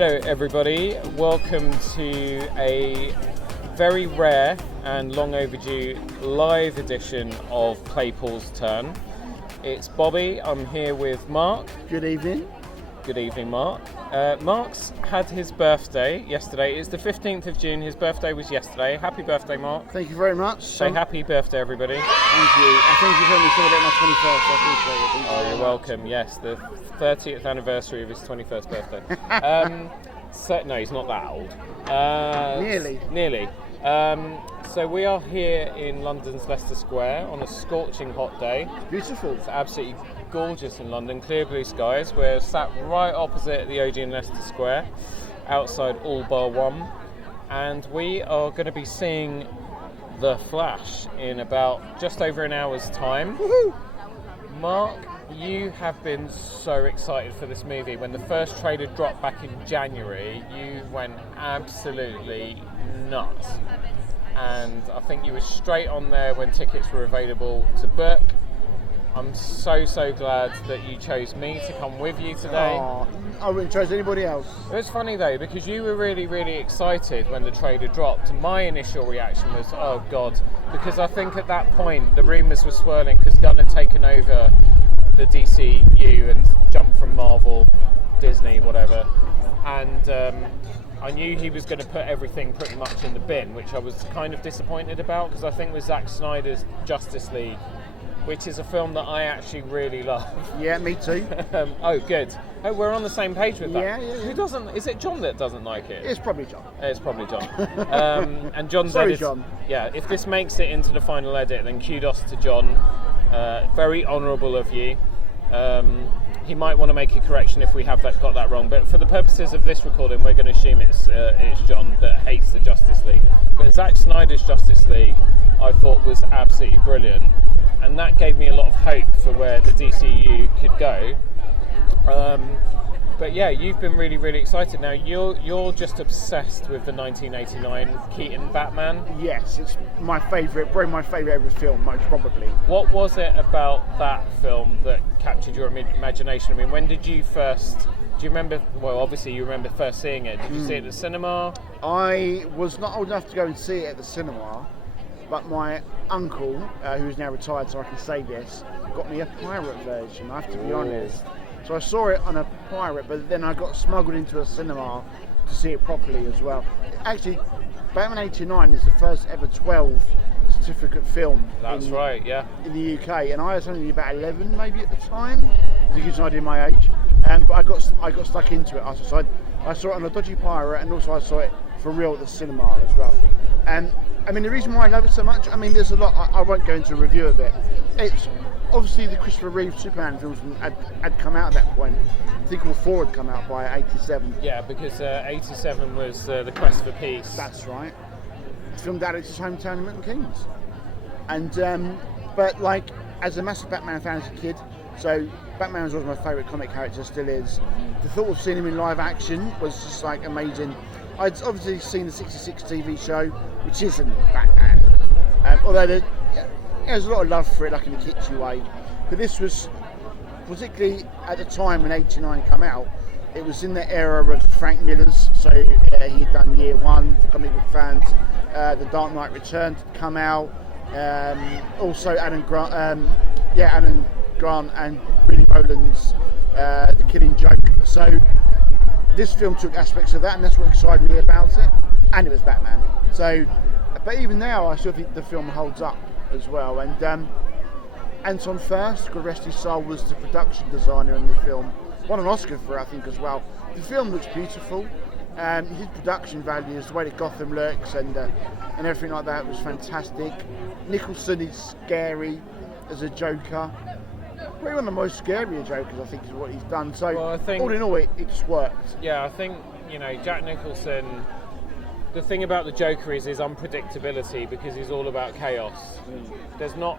Hello everybody, welcome to a very rare and long overdue live edition of Play Paul's Turn. It's Bobby, I'm here with Mark. Good evening. Good evening, Mark. Mark's had his birthday yesterday. It's the 15th of June, his birthday was yesterday. Happy birthday, Mark. Thank you very much. Say happy birthday, everybody. Thank you. And thank you for letting me celebrate my 21st. I appreciate it. Oh, you're welcome. Yes, the 30th anniversary of his 21st birthday. No, he's not that old. Nearly. So we are here in London's Leicester Square on a scorching hot day. Beautiful. It's absolutely gorgeous in London, clear blue skies. We're sat right opposite the Odeon Leicester Square, outside all bar one, and we are going to be seeing The Flash in about just over an hour's time. Woohoo! Mark, you have been so excited for this movie. When the first trailer dropped back in January, you went absolutely nuts. And I think you were straight on there when tickets were available to book. I'm so glad that you chose me to come with you today. Oh, I wouldn't choose anybody else. It was funny though, because you were really excited when the trailer dropped. My initial reaction was, oh God, because I think at that point the rumours were swirling because Gunn had taken over the DCU and jumped from Marvel, Disney, whatever. And I knew he was going to put everything pretty much in the bin, which I was kind of disappointed about because I think with Zack Snyder's Justice League, which is a film that I actually really love. Yeah, me too. Oh, good. Oh, we're on the same page with that. Yeah. Who doesn't? Is it John that doesn't like it? It's probably John. It's probably John. And John's Sorry, edit. John. Yeah, if this makes it into the final edit, then kudos to John. Very honourable of you. He might want to make a correction if we have got that wrong, but for the purposes of this recording, we're going to assume it's John that hates the Justice League. But Zack Snyder's Justice League, I thought was absolutely brilliant, and that gave me a lot of hope for where the DCU could go. But yeah, you've been really excited. Now you're just obsessed with the 1989 Keaton Batman. Yes, it's my favourite, probably my favourite ever film, most probably. What was it about that film that captured your imagination? I mean, when did you first? Do you remember? Well, obviously you remember first seeing it. Did you see it at the cinema? I was not old enough to go and see it at the cinema, but my uncle, who is now retired, so I can say this, got me a pirate version. I have to be honest. So I saw it on a pirate, but then I got smuggled into a cinema to see it properly as well. Actually, Batman 89 is the first ever 12 certificate film. That's right, yeah. In the UK, and I was only about 11 maybe at the time, to give you an idea of my age. But I got stuck into it. I saw it on a dodgy pirate, and also I saw it for real at the cinema as well. And I mean, the reason why I love it so much, I mean, there's a lot. I won't go into a review of it. It's obviously the Christopher Reeve Superman films had come out at that point. I think all four had come out by 87. Yeah, because 87 was The Quest for Peace. That's right. It's filmed out at his hometown in Milton Keynes. And but like, as a massive Batman fan as a kid, so Batman was always my favourite comic character, still is. The thought of seeing him in live action was just like amazing. I'd obviously seen the 66 TV show, which isn't Batman. Although there's a lot of love for it, like in a kitschy way. But this was, particularly at the time when 89 came out, it was in the era of Frank Miller's, so he had done Year One for comic book fans. The Dark Knight Returns had come out. Also Alan Grant and Billy Boland's The Killing Joke. So this film took aspects of that, and that's what excited me about it. And it was Batman. So, but even now, I still think the film holds up as well. And Anton Furst, God rest his soul, was the production designer in the film. Won an Oscar for it, I think, as well. The film looks beautiful. His production values, the way that Gotham looks and everything like that was fantastic. Nicholson is scary as a Joker. Probably one of the most scarier Jokers, I think, is what he's done. So, well, I think, all in all, it just worked. Yeah, I think, Jack Nicholson, the thing about the Joker is his unpredictability, because he's all about chaos. There's not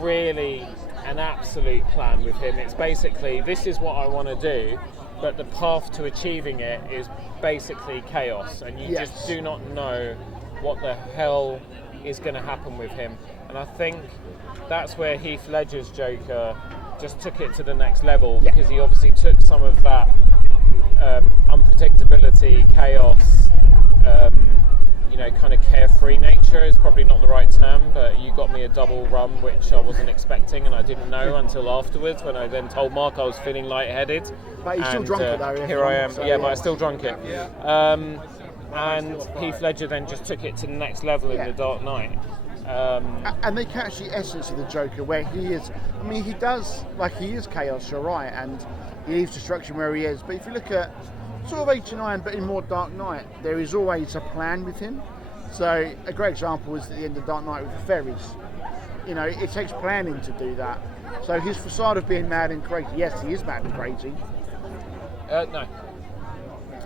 really an absolute plan with him. It's basically, this is what I want to do, but the path to achieving it is basically chaos, and you just do not know what the hell is going to happen with him. And I think that's where Heath Ledger's Joker just took it to the next level, because he obviously took some of that unpredictability, chaos, kind of carefree nature is probably not the right term, but you got me a double rum, which I wasn't expecting, and I didn't know until afterwards when I then told Mark I was feeling lightheaded. But you still drunk it though. Here I am, but I still drunk it. And Heath Ledger then just took it to the next level in The Dark Knight. And they catch the essence of the Joker where he is. I mean, he is chaos, you're right, and he leaves destruction where he is. But if you look at sort of 89, but in more Dark Knight, there is always a plan with him. So a great example is at the end of Dark Knight with the ferries. It takes planning to do that. So his facade of being mad and crazy, yes, he is mad and crazy. No.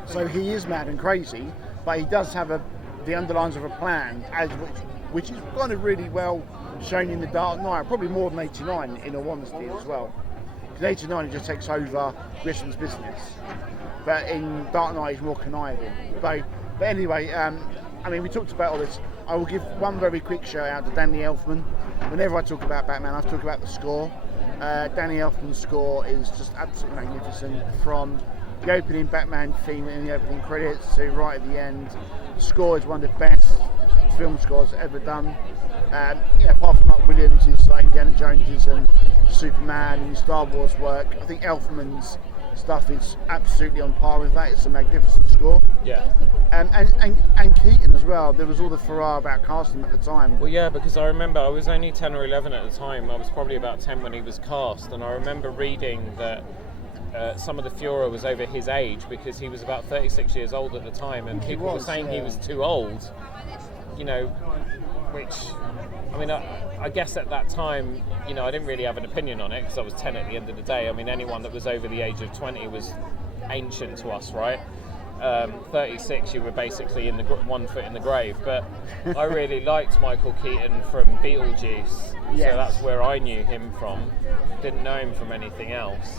So he is mad and crazy, but he does have the underlines of a plan, which is kind of really well shown in The Dark Knight, probably more than 89 in all honesty as well. Because 89 it just takes over Grissom's business, but in Dark Knight he's more conniving. But anyway, we talked about all this. I will give one very quick shout out to Danny Elfman. Whenever I talk about Batman, I talk about the score. Danny Elfman's score is just absolutely magnificent, from the opening Batman theme in the opening credits to right at the end. The score is one of the best film scores ever done. Apart from like Williams' like Indiana Jones's and Superman and his Star Wars work, I think Elfman's stuff is absolutely on par with that. It's a magnificent score. Yeah. And Keaton as well. There was all the furore about casting at the time. Well, yeah, because I remember I was only 10 or 11 at the time. I was probably about 10 when he was cast, and I remember reading that some of the furor was over his age because he was about 36 years old at the time, and people were saying he was too old. Which, I guess at that time, I didn't really have an opinion on it because I was 10 at the end of the day. Anyone that was over the age of 20 was ancient to us, right? 36, you were basically in 1 foot in the grave. But I really liked Michael Keaton from Beetlejuice, so that's where I knew him from. Didn't know him from anything else.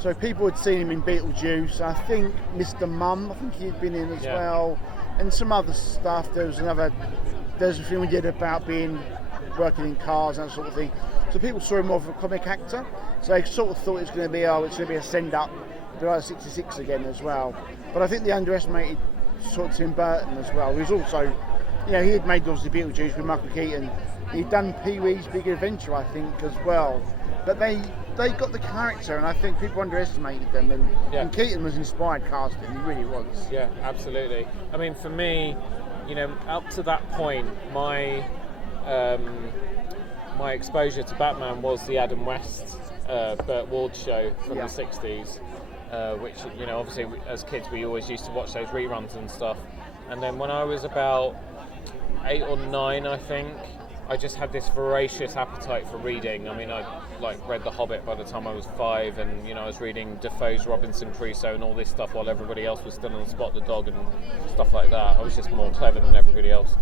So people had seen him in Beetlejuice. I think Mr. Mum, I think he'd been in as well, and some other stuff. There's a film he did about working in cars and that sort of thing. So people saw him more of a comic actor. So they sort of thought it's going to be a send up, be like 66 again as well. But I think they underestimated sort of Tim Burton as well. He was also, he had made obviously Beetlejuice with Michael Keaton. He'd done Pee-wee's Big Adventure, I think, as well. But they got the character, and I think people underestimated them. And Keaton was inspired casting. He really was. Yeah, absolutely. For me, up to that point, my exposure to Batman was the Adam West Burt Ward show from the 60s, which, obviously as kids we always used to watch those reruns and stuff. And then when I was about 8 or 9, I think, I just had this voracious appetite for reading. I read The Hobbit by the time I was 5, and I was reading Defoe's Robinson Crusoe and all this stuff while everybody else was still on Spot the Dog and stuff like that. I was just more clever than everybody else.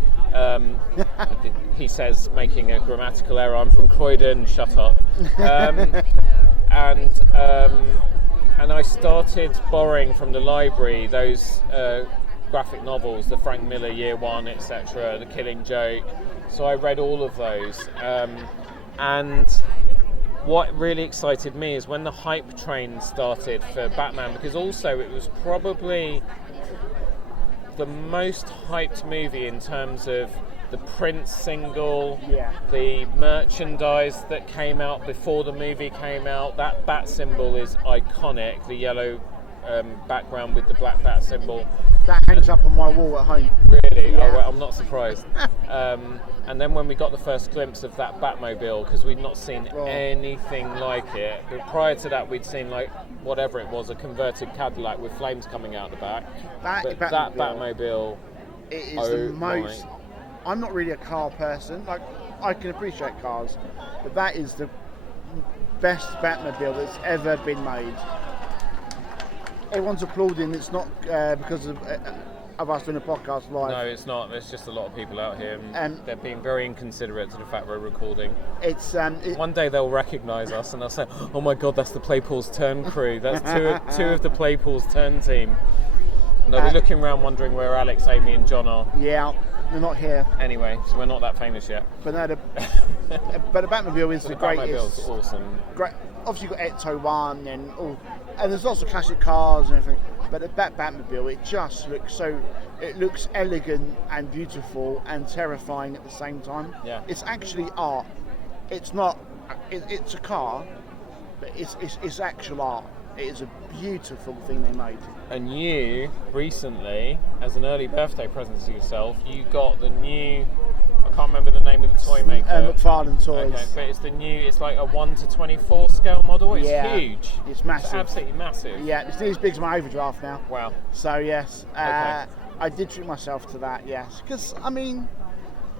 He says, making a grammatical error, I'm from Croydon, shut up. And I started borrowing from the library those graphic novels, the Frank Miller Year One, etc., The Killing Joke. So I read all of those. And what really excited me is when the hype train started for Batman, because also it was probably the most hyped movie in terms of the print single, the merchandise that came out before the movie came out. That bat symbol is iconic, the yellow background with the black bat symbol. That hangs up on my wall at home. Really? Yeah. Oh, well, I'm not surprised. And then when we got the first glimpse of that Batmobile, because we'd not seen anything like it, but prior to that we'd seen whatever it was, a converted Cadillac with flames coming out the back. That Batmobile, it is the most... I'm not really a car person. I can appreciate cars, but that is the best Batmobile that's ever been made. Everyone's applauding. It's not because of us doing a podcast live. No, it's not. There's just a lot of people out here, and they're being very inconsiderate to the fact we're recording. One day they'll recognise us, and they'll say, "Oh my God, that's the Playpool's Turn crew. That's two of the Playpool's Turn team." And they'll be looking around, wondering where Alex, Amy, and John are. Yeah, they're not here. Anyway, so we're not that famous yet. But no, But the Batmobile is So the the Batmobile's greatest. awesome. Great. Obviously, you've got Ecto One and there's lots of classic cars and everything. But the Batmobile, it just looks it looks elegant and beautiful and terrifying at the same time. Yeah. It's actually art. It's not. It's a car, but it's actual art. It is a beautiful thing they made. And you recently, as an early birthday present to yourself, you got the new. I can't remember the name of the toy maker. McFarlane Toys. Okay, but it's the new. It's like a 1:24 scale model. It's huge. It's massive. It's absolutely massive. Yeah, it's nearly as big as my overdraft now. Wow. So yes, Okay. I did treat myself to that. Yes, because I mean,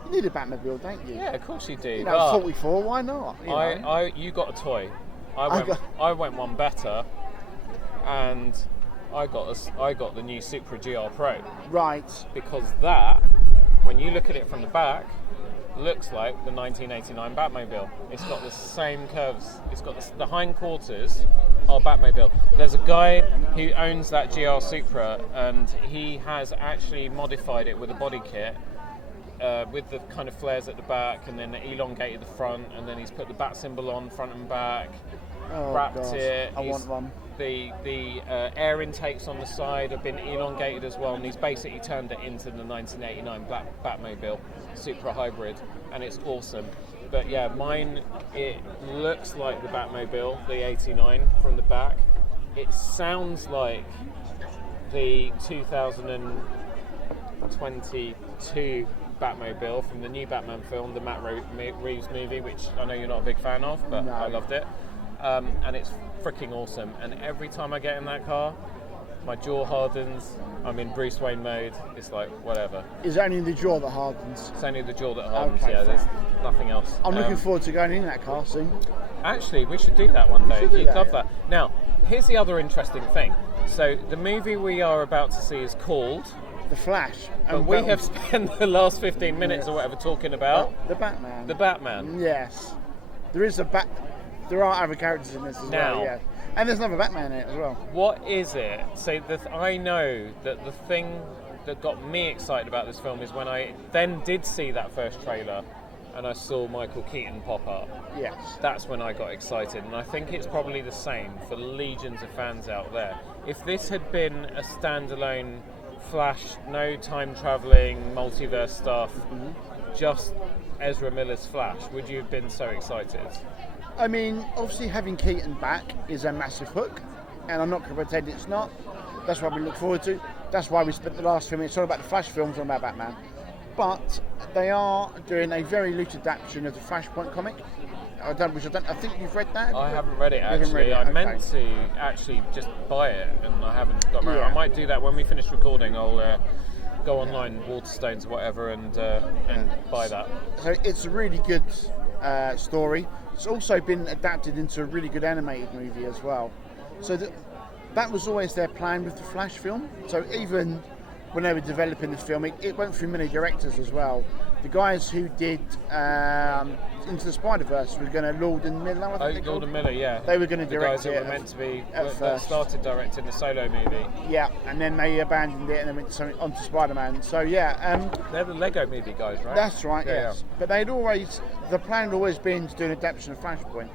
you need a Batmobile, don't you? Yeah, of course you do. You know, 44. Why not? You know? You got a toy. I went one better, and I got the new Supra GR Pro. Right. Because that, when you look at it from the back, looks like the 1989 Batmobile. It's got the same curves. It's got the hindquarters are Batmobile. There's a guy who owns that GR Supra, and he has actually modified it with a body kit. With the kind of flares at the back, and then elongated the front, and then he's put the bat symbol on front and back, wrapped gosh, it. I want one. The air intakes on the side have been elongated as well, and he's basically turned it into the 1989 Batmobile Supra Hybrid, and it's awesome. But yeah, mine, it looks like the Batmobile, the 89 from the back. It sounds like the 2022 Batmobile from the new Batman film, the Matt Reeves movie, which I know you're not a big fan of, but No. I loved it. And it's freaking awesome. And every time I get in that car, my jaw hardens. I'm in Bruce Wayne mode. It's like, whatever. Is it only the jaw that hardens? It's only the jaw that hardens, Okay, yeah, there's fair. nothing else. I'm looking forward to going in that car soon. Actually, we should do that one day. should do You'd that, love yeah. that. Now, here's the other interesting thing. So, the movie we are about to see is called... The Flash. But we have spent the last 15 minutes or whatever talking about the Batman. the Batman. Yes. There is There are other characters in this as Now- well, yeah. And there's another Batman in it as well. What is it? So I know that the thing that got me excited about this film is when I then did see that first trailer and I saw Michael Keaton pop up. Yes. That's when I got excited, and I think it's probably the same for legions of fans out there. If this had been a standalone Flash, no time traveling, multiverse stuff, just Ezra Miller's Flash, would you have been so excited? I mean, obviously having Keaton back is a massive hook, and I'm not going to pretend it's not. That's what we look forward to. That's why we spent the last few minutes talking about the Flash films and about Batman. But they are doing a very loose adaptation of the Flashpoint comic. I think you've read that. I haven't read it You haven't actually. read it, I okay. meant to actually just buy it, and I haven't got around. Yeah. I might do that when we finish recording. I'll go online, Waterstones or whatever, and buy that. So it's a really good story. It's also been adapted into a really good animated movie as well. So that was always their plan with the Flash film. So even when they were developing the film, it went through many directors as well. The guys who did Into the Spider-Verse were going to Lord and Miller, I think they're Lord called. and Miller, yeah. They were going to the direct guys that it were meant to be at that first. started directing the Solo movie. Yeah, and then they abandoned it and then went to something onto Spider-Man. So yeah, They're the Lego movie guys, right? that's right. Yeah, Yes, but the plan had always been to do an adaptation of Flashpoint,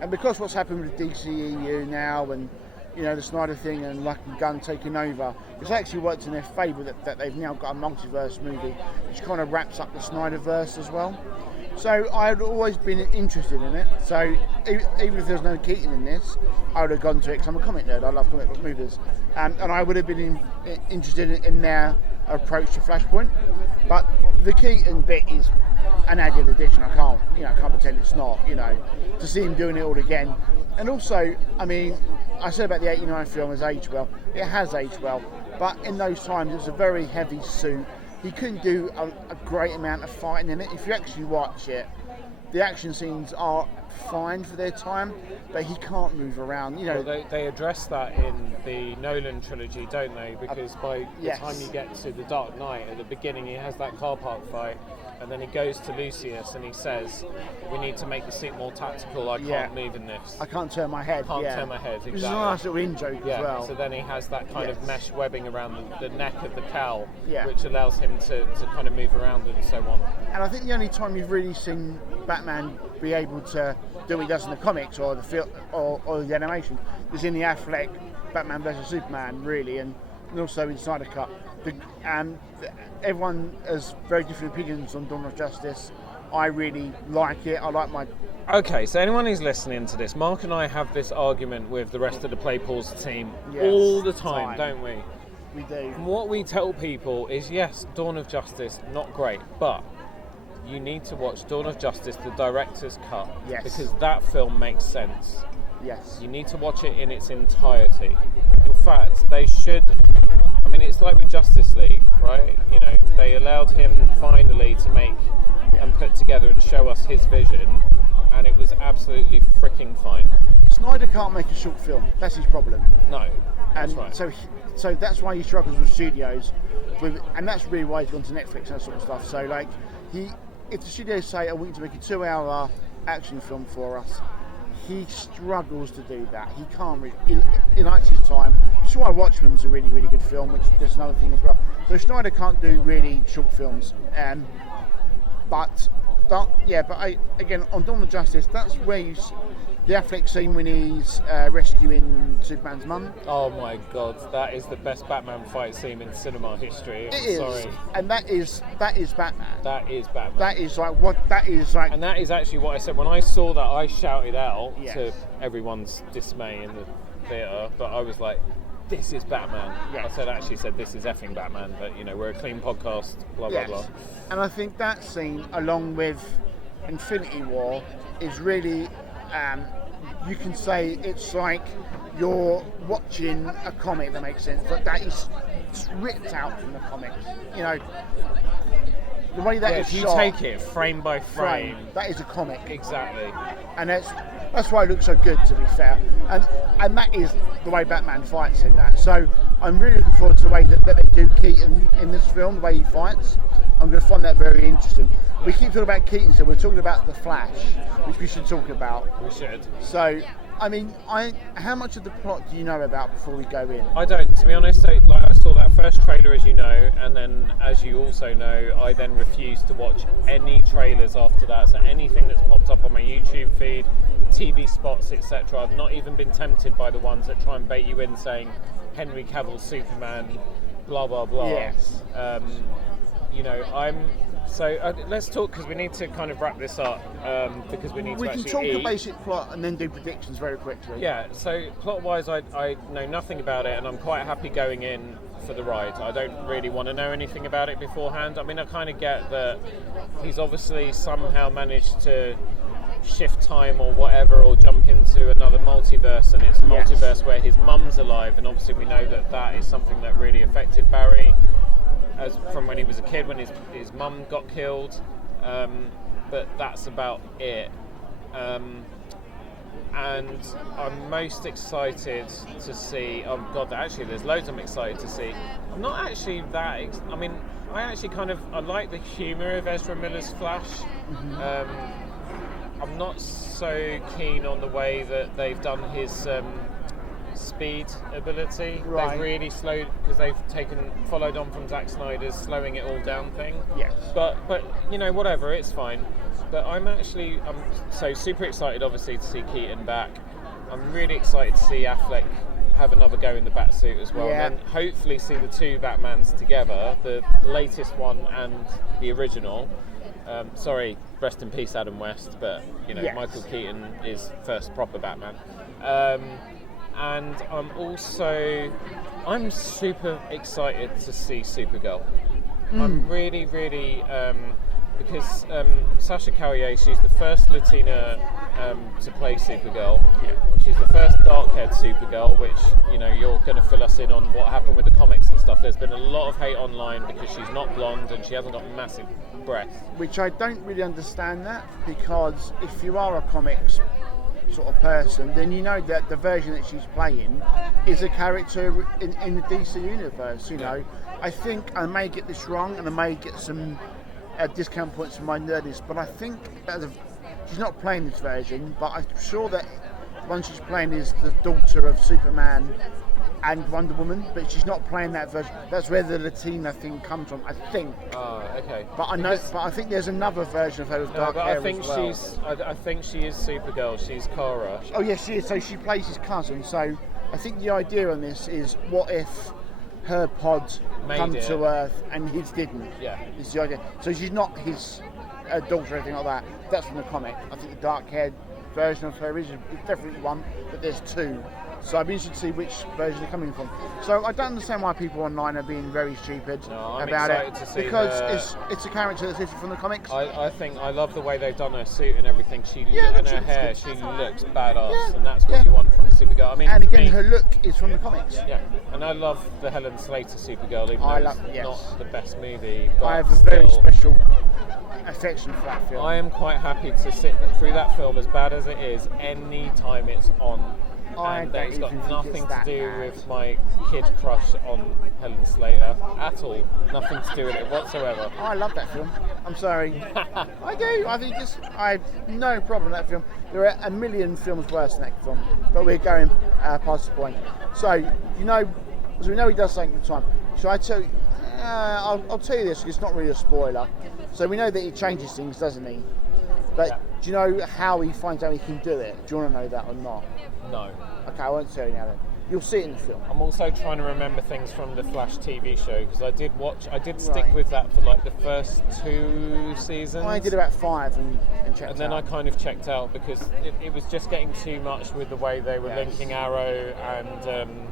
and because what's happened with the DCEU now and the Snyder thing and Luck and Gunn taking over, it's actually worked in their favour that they've now got a multiverse movie which kind of wraps up the Snyderverse as well. So I had always been interested in it. So even if there's no Keaton in this, I would have gone to it because I'm a comic nerd. I love comic book movies, and I would have been interested in their approach to Flashpoint. But the Keaton bit is an added addition. I can't pretend it's not. To see him doing it all again, and also, I mean, I said about the '89 film has aged well. It has aged well, but in those times it was a very heavy suit. He couldn't do a great amount of fighting in it. If you actually watch it, the action scenes are fine for their time, but he can't move around. Well, they address that in the Nolan trilogy, don't they? Because by the time you get to The Dark Knight, at the beginning he has that car park fight, and then he goes to Lucius and he says, "We need to make the suit more tactical. I can't move in this. I can't turn my head. Can't turn my head." Which is Exactly. a nice little in-joke as well. So then he has that kind of mesh webbing around the neck of the cowl, Yeah. which allows him to kind of move around and so on. And I think the only time you've really seen Batman be able to do what he does in the comics or the film or the animation. There's in the Affleck Batman vs Superman, really, and also in Snyder Cut. Everyone has very different opinions on Dawn of Justice. I really like it. I like my... Okay, so anyone who's listening to this, Mark and I have this argument with the rest of the Play Pause team all the time, don't we? We do. And what we tell people is, yes, Dawn of Justice, not great, but you need to watch Dawn of Justice, the director's cut, because that film makes sense. Yes. You need to watch it in its entirety. In fact, they should... I mean, it's like with Justice League, right? You know, they allowed him finally to make and put together and show us his vision, and it was absolutely freaking fine. Snyder can't make a short film. That's his problem. No, that's and right. So that's why he struggles with studios, and that's really why he's gone to Netflix and that sort of stuff. So like, if the studios say, "I want you to make a 2-hour action film for us," he struggles to do that. He can't really. He likes his time. That's why Watchmen's a really, really good film, which there's another thing as well. So Snyder can't do really short films. Again, on Dawn of Justice, that's where the Affleck scene when he's rescuing Superman's mum. Oh my God, that is the best Batman fight scene in cinema history. Sorry, and that is Batman. That is Batman. That is like what that is like. And that is actually what I said when I saw that. I shouted out to everyone's dismay in the theatre, but I was like, "This is Batman." Yes. I actually said, "This is effing Batman," but you know, we're a clean podcast. Blah blah blah. And I think that scene, along with Infinity War, is really. You can say it's like you're watching a comic. That makes sense. But that is ripped out from the comics. You know, the way that is if you shot, take it frame by frame, that is a comic. Exactly. And that's why it looks so good, to be fair. And that is the way Batman fights in that. So I'm really looking forward to the way that they do Keaton in this film, the way he fights. I'm going to find that very interesting. We keep talking about Keaton, so we're talking about The Flash, which we should talk about. We should. So, I mean, how much of the plot do you know about before we go in? I don't, to be honest. I saw that first trailer, as you know, and then, as you also know, I then refused to watch any trailers after that. So anything that's popped up on my YouTube feed, the TV spots, etc. I've not even been tempted by the ones that try and bait you in saying Henry Cavill's Superman, blah blah blah. Yes. You know, let's talk, because we need to kind of wrap this up, because we need to actually We can talk eat. the basic plot and then do predictions very quickly. Yeah, so plot-wise, I know nothing about it, and I'm quite happy going in for the ride. I don't really want to know anything about it beforehand. I mean, I kind of get that he's obviously somehow managed to shift time or whatever, or jump into another multiverse, and it's a multiverse where his mum's alive, and obviously we know that is something that really affected Barry. As from when he was a kid, when his mum got killed, but that's about it. And I'm most excited to see. Oh God, actually, there's loads I'm excited to see. I'm not actually that. I mean, I like the humour of Ezra Miller's Flash. Mm-hmm. I'm not so keen on the way that they've done his. Speed ability. Right. They've really slowed, because they've followed on from Zack Snyder's slowing it all down thing. Yes. But you know, whatever, it's fine. But I'm so super excited, obviously, to see Keaton back. I'm really excited to see Affleck have another go in the Batsuit as well, and then hopefully see the two Batmans together, the latest one and the original. Sorry, rest in peace, Adam West. But you know, Michael Keaton is first proper Batman. And I'm super excited to see Supergirl. I'm really, really, because Sasha Callier, she's the first Latina to play Supergirl. Yeah. She's the first dark-haired Supergirl, which, you know, you're going to fill us in on what happened with the comics and stuff. There's been a lot of hate online because she's not blonde and she hasn't got massive breasts. Which I don't really understand that, because if you are a comics sort of person, then you know that the version that she's playing is a character in the DC universe. You know, I think I may get this wrong, and I may get some discount points for my nerdiness, but I think that she's not playing this version. But I'm sure that the one she's playing is the daughter of Superman and Wonder Woman, but she's not playing that version. That's where the Latina thing comes from, I think. Oh, okay. But I know, but I think there's another version of her with dark hair I think as well. I think she is Supergirl. She's Kara. Oh yes, she is. So she plays his cousin. So I think the idea on this is, what if her pod come to Earth and his didn't? Yeah. Is the idea. So she's not his daughter or anything like that. That's from the comic. I think the dark-haired version of her is definitely one, but there's two. So I'd be interested to see which version they're coming from. So I don't understand why people online are being very stupid about it, to see because it's a character that's different from the comics. I think I love the way they've done her suit and everything. And her hair, she looks badass, Yeah. and that's what you want from Supergirl. I mean, and again, me, her look is from the comics. Yeah, and I love the Helen Slater Supergirl, even though it's not the best movie. But I have a very special affection for that film. I am quite happy to sit through that film, as bad as it is, any time it's on. And it's got nothing to do with my kid crush on Helen Slater at all. Nothing to do with it whatsoever. I love that film. I'm sorry. I do. I have no problem with that film. There are a million films worse than that film, but we're going past the point. So we know he does something at the time. So I tell you, I'll tell you this because it's not really a spoiler. So we know that he changes things, doesn't he? But do you know how he finds out he can do it? Do you want to know that or not? No. Okay, I won't tell you now then. You'll see it in the film. I'm also trying to remember things from the Flash TV show, because I did stick with that for like the first 2 seasons. I did about 5 and checked out. And then I kind of checked out because it was just getting too much with the way they were linking Arrow and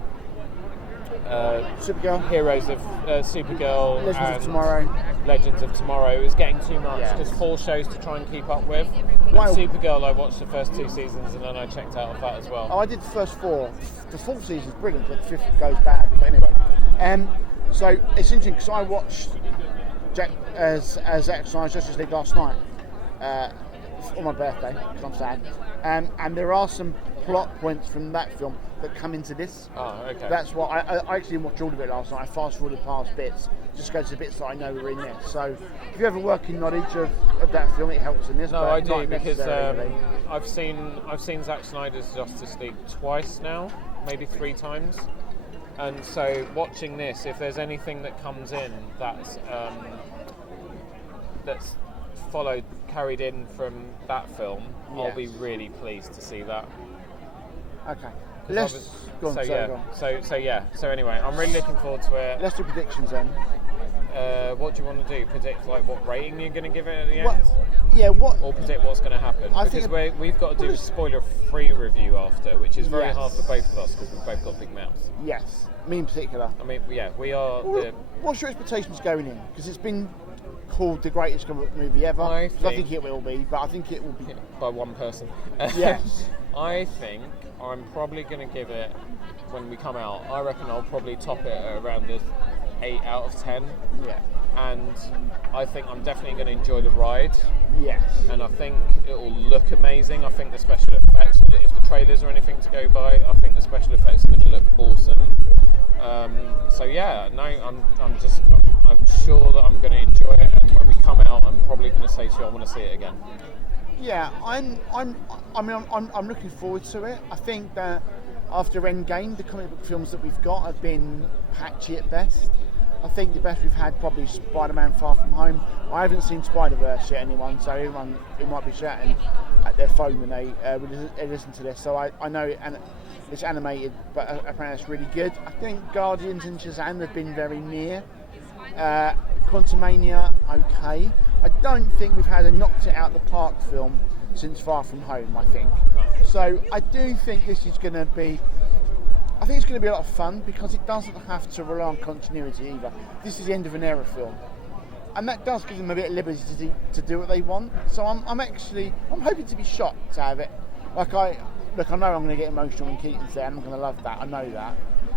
Supergirl. Heroes of Supergirl Legends and of Tomorrow. Legends of Tomorrow. It was getting too much. Yes. Just 4 shows to try and keep up with. Wow. And Supergirl, I watched the first 2 seasons and then I checked out of that as well. Oh, I did the first 4. The 4th season's brilliant, but the 5th goes bad. But anyway, so it's interesting because I watched Zack Snyder's Justice League last night on my birthday, because I'm sad. And there are some plot points from that film that come into this. Oh, okay. That's why I actually watched all of it last night. I fast forwarded past bits, just go to the bits that I know were in there. So if you have a working knowledge of that film, it helps in this. No, but I do, not because necessarily. I've seen Zack Snyder's Justice League twice now, maybe 3 times. And so watching this, if there's anything that comes in that's carried in from that film, I'll be really pleased to see that. Okay. So anyway, I'm really looking forward to it. Let's do predictions then. What do you want to do? Predict like what rating you're going to give it at the end? Or predict what's going to happen? Because we've got to do a spoiler-free review after, which is very hard for both of us because we've both got big mouths. Yes, me in particular. I mean, yeah, we are. What's your expectations going in? Because it's been called the greatest comic book movie ever. I think it will be, but I think it will be by one person. Yes. I think I'm probably going to give it, when we come out, I reckon I'll probably top it at around the 8 out of 10. Yeah. And I think I'm definitely going to enjoy the ride. Yes. And I think it will look amazing. I think the special effects, if the trailers are anything to go by, I think the special effects are going to look awesome. So yeah, no, I'm sure that I'm going to enjoy it. And when we come out, I'm probably going to say to you, I want to see it again. Yeah, I'm looking forward to it. I think that after Endgame, the comic book films that we've got have been patchy at best. I think the best we've had probably Spider-Man: Far From Home. I haven't seen Spider-Verse yet, anyone, so everyone who might be shouting at their phone when they listen to this. So I know it's animated, but apparently it's really good. I think Guardians and Shazam have been very near. Quantumania, okay. I don't think we've had a knocked it out the park film since Far From Home, I think. So I do think this is going to be, I think it's going to be a lot of fun because it doesn't have to rely on continuity either. This is the end of an era film. And that does give them a bit of liberty to do what they want. So I'm hoping to be shocked to have it. I know I'm going to get emotional when Keaton's there and I'm going to love that, I know that.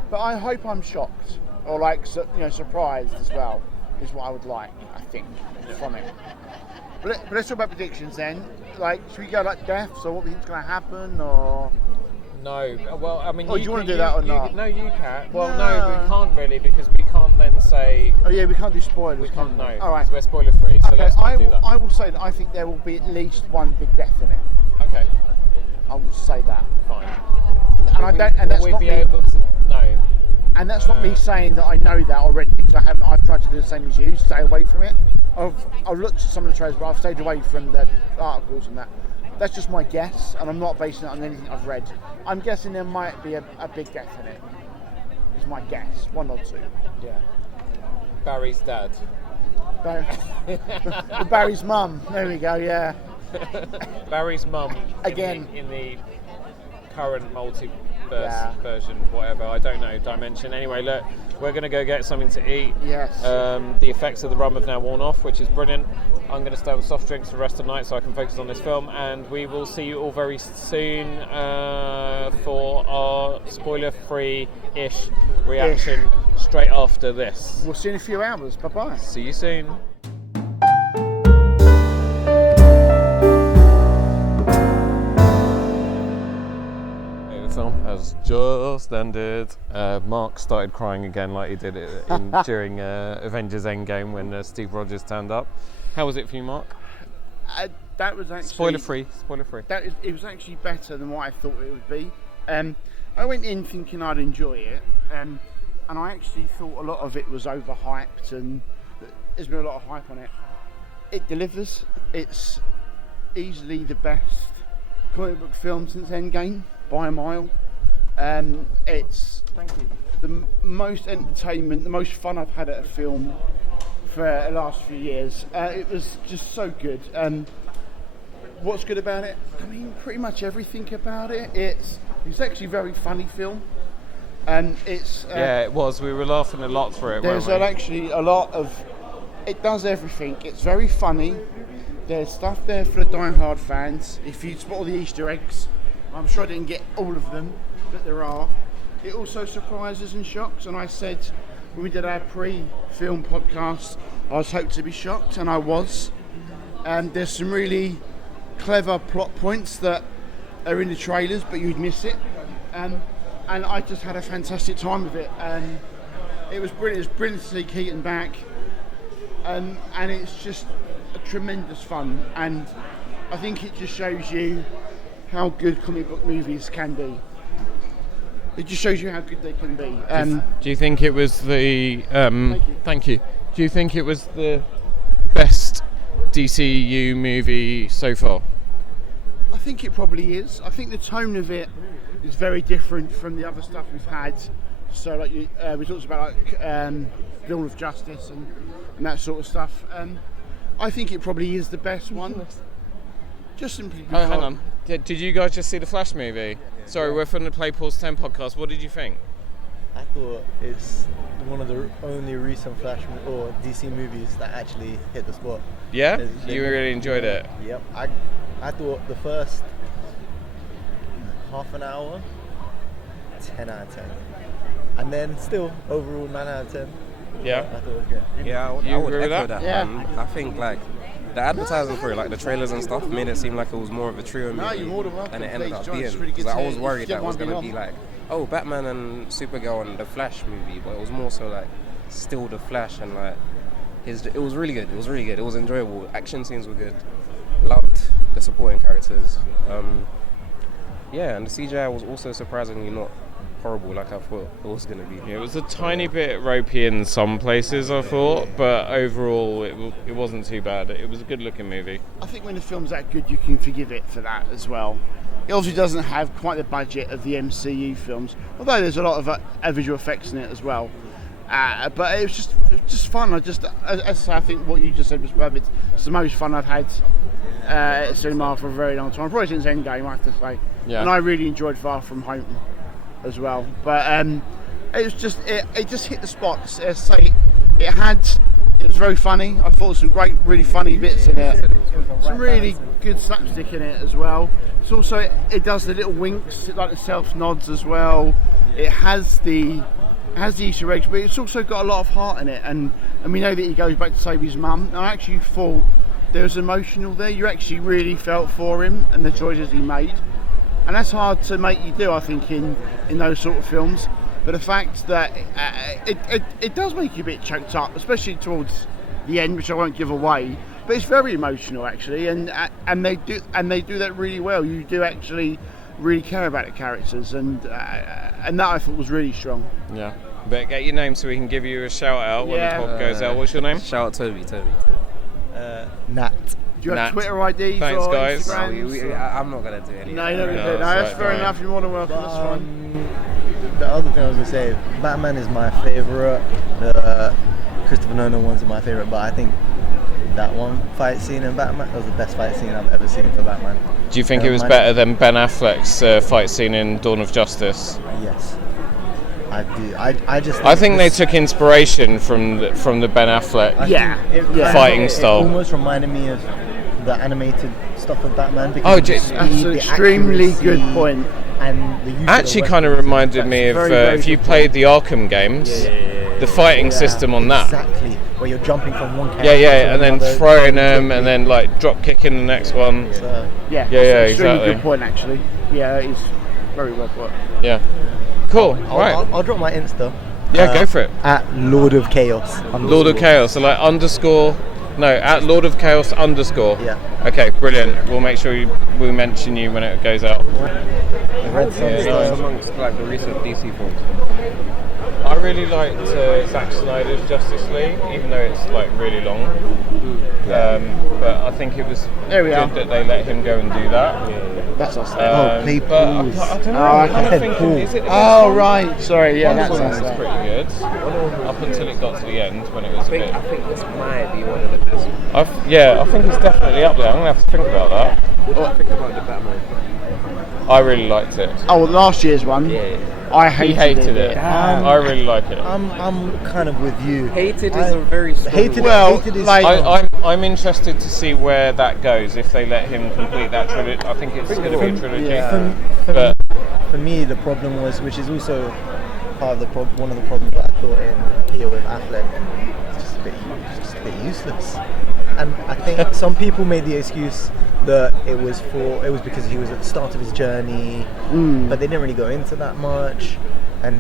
But I hope I'm shocked or surprised as well, is what I would like, I think, from it. But let's talk about predictions then. Should we go deaths or what we think is going to happen, or? No. Well, I mean, do you want to do that or not? No, you can. Well, no, we can't really, because we can't then say. Oh yeah, we can't do spoilers. We can't. No. All right. Because we're spoiler free. So let's not do that. I will say that I think there will be at least one big death in it. Okay. I will say that. Fine. And that's not me. No. And that's not me saying that I know that already, because I haven't. I've tried to do the same as you, stay away from it. I've looked at some of the trailers, but I've stayed away from the articles and that. That's just my guess, and I'm not basing it on anything I've read. I'm guessing there might be a big death in it. It's my guess, 1 or 2. Yeah. Barry's dad. Barry's mum. There we go. Yeah. Barry's mum Again. in the current multiverse version, whatever, I don't know, dimension. Anyway, look, we're going to go get something to eat. Yes. The effects of the rum have now worn off, which is brilliant. I'm going to stay on soft drinks for the rest of the night so I can focus on this film, and we will see you all very soon for our spoiler-free-ish reaction straight after this. We'll see you in a few hours. Bye-bye. See you soon. The film has just ended. Mark started crying again like he did during Avengers Endgame when Steve Rogers turned up. How was it for you, Mark? That was actually... Spoiler free. It was actually better than what I thought it would be. I went in thinking I'd enjoy it, and I actually thought a lot of it was overhyped, and there's been a lot of hype on it. It delivers. It's easily the best comic book film since Endgame, by a mile. It's the most entertainment, the most fun I've had at a film for the last few years. It was just so good. What's good about it? I mean, pretty much everything about it. It's actually a very funny film. It was. We were laughing a lot through it. There's actually a lot of... It does everything. It's very funny. There's stuff there for the die-hard fans. If you spot all the Easter eggs, I'm sure I didn't get all of them, but there are. It also surprises and shocks, and I said when we did our pre-film podcast, I was hoping to be shocked, and I was. There's some really clever plot points that are in the trailers, but you'd miss it. And I just had a fantastic time with it. It was brilliant. It was brilliant to see Keaton back. And it's just a tremendous fun. And I think it just shows you how good comic book movies can be. It just shows you how good they can be. Do you think it was the... Thank you. Do you think it was the best DCU movie so far? I think it probably is. I think the tone of it is very different from the other stuff we've had. So, like we talked about, Dawn of Justice and that sort of stuff. I think it probably is the best one. Just simply because... Oh, hang on. Did you guys just see the Flash movie? Sorry, we're from the Play Pause 10 podcast. What did you think? I thought it's one of the only recent Flash or DC movies that actually hit the spot. Yeah? You really enjoyed it? Yep. I thought the first half an hour, 10 out of 10. And then still, overall, 9 out of 10. Yeah. I thought it was good. Yeah, I You would agree with echo that? that. Yeah. I think like the advertising for it, like the trailers and stuff, made it seem like it was more of a trio movie. No, you're more than welcome. And it ended Please up join us. being, It's really good because I to was hear. worried If that you it was don't going mind to be being like, oh, Batman and Supergirl and the Flash movie, but it was more so like still the Flash, and like it was really good. It was really good. It was enjoyable. Action scenes were good. Loved the supporting characters. And the CGI was also surprisingly not horrible like I thought it was going to be. It was a tiny bit ropey in some places, I thought, but overall it wasn't too bad. It was a good looking movie. I think when a film's that good, you can forgive it for that as well. It obviously doesn't have quite the budget of the MCU films, although there's a lot of visual effects in it as well. But it was just fun. As I say, I think what you just said was perfect. It's the most fun I've had at cinema for a very long time, probably since Endgame, I have to say. Yeah. And I really enjoyed Far From Home as well. But it was just it just hit the spots. As I say, it was very funny. I thought there was some great, really funny bits in it. Some really good slapstick in it as well. It's also it does the little winks, like the self nods as well. It has the Easter eggs, but it's also got a lot of heart in it. And we know that he goes back to save his mum. And I actually thought there was emotional there. You actually really felt for him and the choices he made. And that's hard to make you do, I think, in those sort of films. But the fact that it does make you a bit choked up, especially towards the end, which I won't give away. But it's very emotional, actually, and they do that really well. You do actually really care about the characters, and that I thought was really strong. Yeah. But get your name so we can give you a shout out when the Yeah. pod goes out. What's your name? Shout out Toby. Nat. Do you have Nat. Twitter IDs Thanks, or guys. Instagrams? I'm not gonna do any. No, you're not going to do it. No, that's that's right, fair fine. enough. You're more than welcome. That's fine. The other thing I was gonna say, Batman is my favorite. The Christopher Nolan ones are my favorite, but I think that one fight scene in Batman was the best fight scene I've ever seen for Batman. Do you think it was better than Ben Affleck's fight scene in Dawn of Justice? Yes, I do. I just. I think they took inspiration from the Ben Affleck. I Yeah, think yeah. Fighting it style. almost reminded me of the animated stuff of Batman. Oh, Because of the just- speed, That's an the extremely good accuracy, point. And the use Actually, of the kind of weapons. reminded me of very, very if you good played the Arkham games, the fighting system on that. Exactly, where you're jumping from one character Yeah, to and then another, throwing them, and then like drop kicking the next one. So, Yeah, Yeah, that's an extremely exactly. good point, actually. Yeah, it is very well put. Yeah. Cool. Right. I'll drop my Insta. Yeah, go for it. At Lord of Chaos. Lord of Chaos. So like underscore. No, at Lord of Chaos underscore. Yeah. Okay, brilliant. We'll make sure we mention you when it goes out. Red Sun Yeah, style. nice. amongst like the recent DC films. I really liked Zack Snyder's Justice League, even though it's like really long. But I think it was There we good are. that they let him go and do that. That's us. Play but I pools. don't know. Oh, I'm okay. kind of thinking, is it the best Oh, one? right. Sorry, yeah, that's One was us. pretty good up until it got to the end when it was a bit. I think this might be one of the best. I think it's definitely up there. I'm gonna have to think about that. What do you think about the Batman? I really liked it. Oh, last year's one. I He hated, hated it. I really like it. I'm kind of with you. Hated is a very strong Hated, word. Well, hated is like- I'm interested to see where that goes if they let him complete that trilogy. I think it's going to be a trilogy. Yeah. But For me, the problem was, which is also part of the one of the problems that I thought in here with Affleck, it's just a bit useless. And I think some people made the excuse that it was because he was at the start of his journey, but they didn't really go into that much, and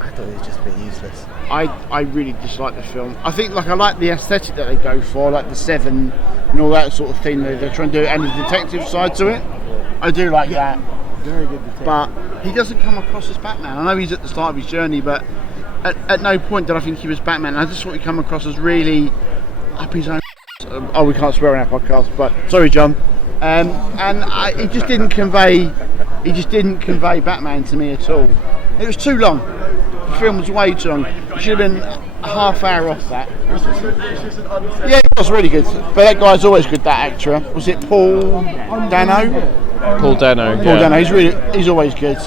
I thought it was just a bit useless. I really dislike the film. I think I like the aesthetic that they go for, like the Seven and all that sort of thing that they're trying to do, and the detective side to it. I do like that. Very good detective. But he doesn't come across as Batman. I know he's at the start of his journey, but at no point did I think he was Batman. I just thought he come across as really up his own. Oh, we can't swear on our podcast, but sorry, John. He just didn't convey. He just didn't convey Batman to me at all. It was too long. The film was way too long. It should have been a half hour off that. Yeah, it was really good. But that guy's always good. That actor, was it Paul Dano? Paul Dano. Paul Dano. He's always good.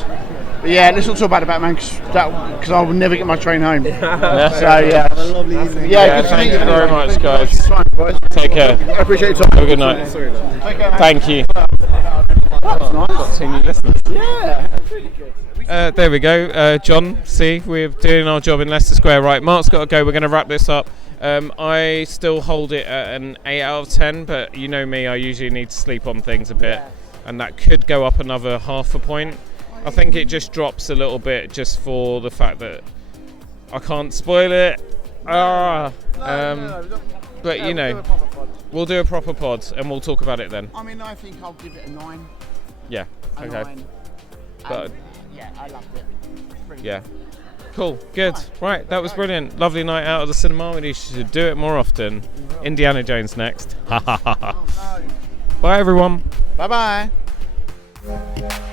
But yeah, let's not talk about the Batman because I will never get my train home. So yeah. Have a lovely evening. Yeah, good to Thank meet you very much, Thank you guys. for your time, boys. Take care. I appreciate your time. Have a good night. Take care, mate. Thank you. That's nice. Got 2 new listeners. Yeah, that's really good. There we go. John, see, we're doing our job in Leicester Square. Right, Mark's got to go. We're going to wrap this up. I still hold it at an 8 out of 10, but you know me, I usually need to sleep on things a bit, and that could go up another half a point. I think it just drops a little bit just for the fact that I can't spoil it. But you know, we'll do a proper pod and we'll talk about it then. I mean, I think I'll give it a 9. Yeah. A Okay. 9. But Yeah, I loved it. Brilliant. yeah. Cool. Good. Right. That was brilliant. Lovely night out of the cinema. We should do it more often. Indiana Jones next. Ha ha ha ha. Bye everyone. Bye bye.